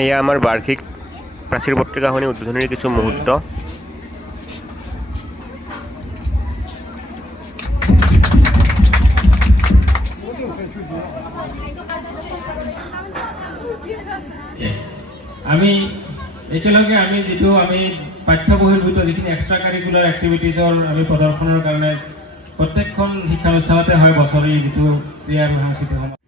এয়া আমাৰ বাৰ্ষিক প্ৰাচীৰ পত্ৰিকাখনি উদ্বোধনীৰ কিছু মুহূৰ্ত। আমি একেলগে যিটো পাঠ্যবহীৰ ভিতৰত যিখিনি এক্সট্ৰা কাৰিকুলাৰ এক্টিভিটিজৰ আমি প্ৰদৰ্শনৰ কাৰণে প্ৰত্যেকখন শিক্ষানুষ্ঠানতে হয় বছৰি যিটো ক্ৰীড়া সাংস্কৃতিক সমাৰোহ।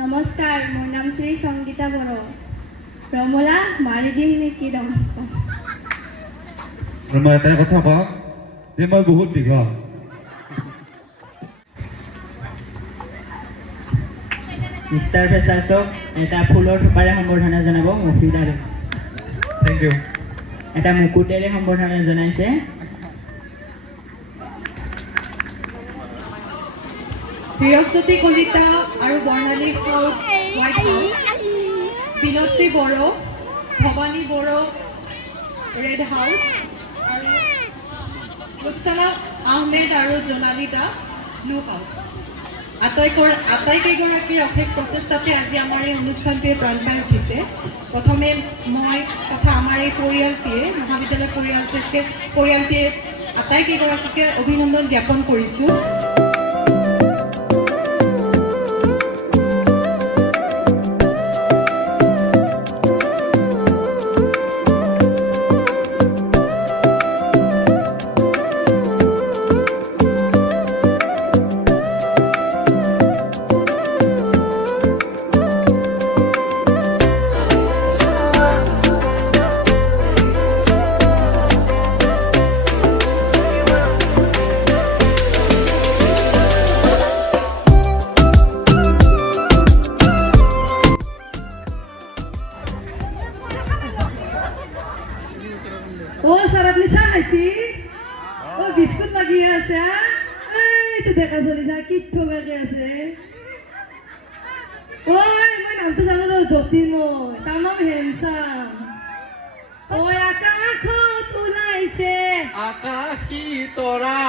নমস্কাৰ, মোৰ নাম শ্ৰী সংগীতা বড়ো। ৰমলা মাৰি দিম নেকি? মই এটা কথা কওঁ যে মই বহুত দীঘল। মিষ্টাৰ ফেচাৰ্ছক এটা ফুলৰ থোপাৰে সম্বৰ্ধনা জনাব মফিদাৰে। Thank U. এটা মুকুটেৰে সম্বৰ্ধনা জনাইছে হীৰকজ্যোতি কলিতা আৰু Barnali house white house, Binatri Boro, Bhabani Boro red house, আৰু ৰূপচানা আহমেদ আৰু জোনালিদা ব্লু হাউচ। আটাইকেইগৰাকীৰ অশেষ প্ৰচেষ্টাতে আজি আমাৰ এই অনুষ্ঠানটোৱে প্ৰাণ পাই উঠিছে। প্ৰথমে মই তথা আমাৰ এই পৰিয়ালটিয়ে মহাবিদ্যালয় পৰিয়ালটিয়ে আটাইকেইগৰাকীকে অভিনন্দন জ্ঞাপন কৰিছোঁ। ও স্যার, আপনি চা খাইছি? ও বিস্কুট লাগিয়ে আছে। এই তো দেখা চলিছে কি ঠগাকে আছে। ওই মই নামটো জানো ৰ, জ্যোতি। মই তামাম হেণ্ডচাম। ওই আকাশত ওলাইছে আকাশী তৰা।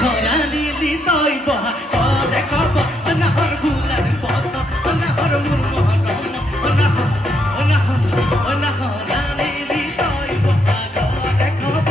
হরানিলি তৈ বহা কলে কব অনাহর গুলার পত অনাহর মুরমহ কম অনাহরানিলি তৈ বহা কলে কব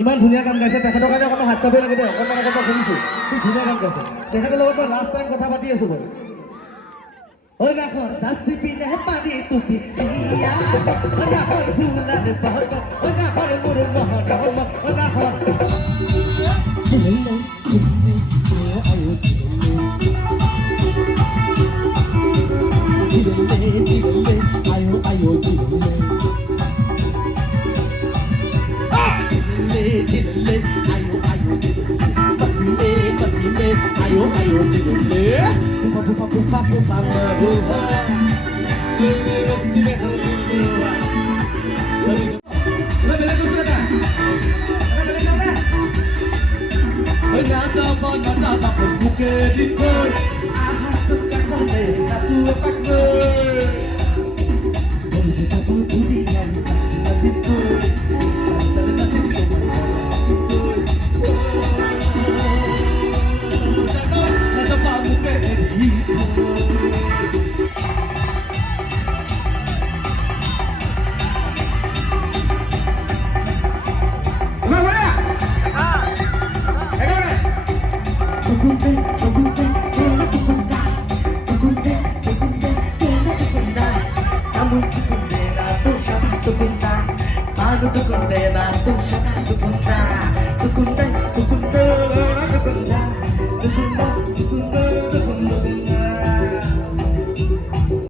ইমান ধুনীয়া গান গাইছে তেখেতৰ কাৰণে অকণমান হাত চাপৰি লাগে দেই অকণমান আগৰ পৰা শুনিছোঁ খুব ধুনীয়া গান গাইছে তেখেতৰ লগত মই লাষ্ট টাইম কথা পাতি আছোঁ বাৰু ঐ নাখৰ চাচি পিনে পানী টুপি দিয়া ঐ নাখৰ ফুলাৰ পাহৰ ঐ নাখৰ মোৰ মহৰ ঐ নাখৰ Tukunda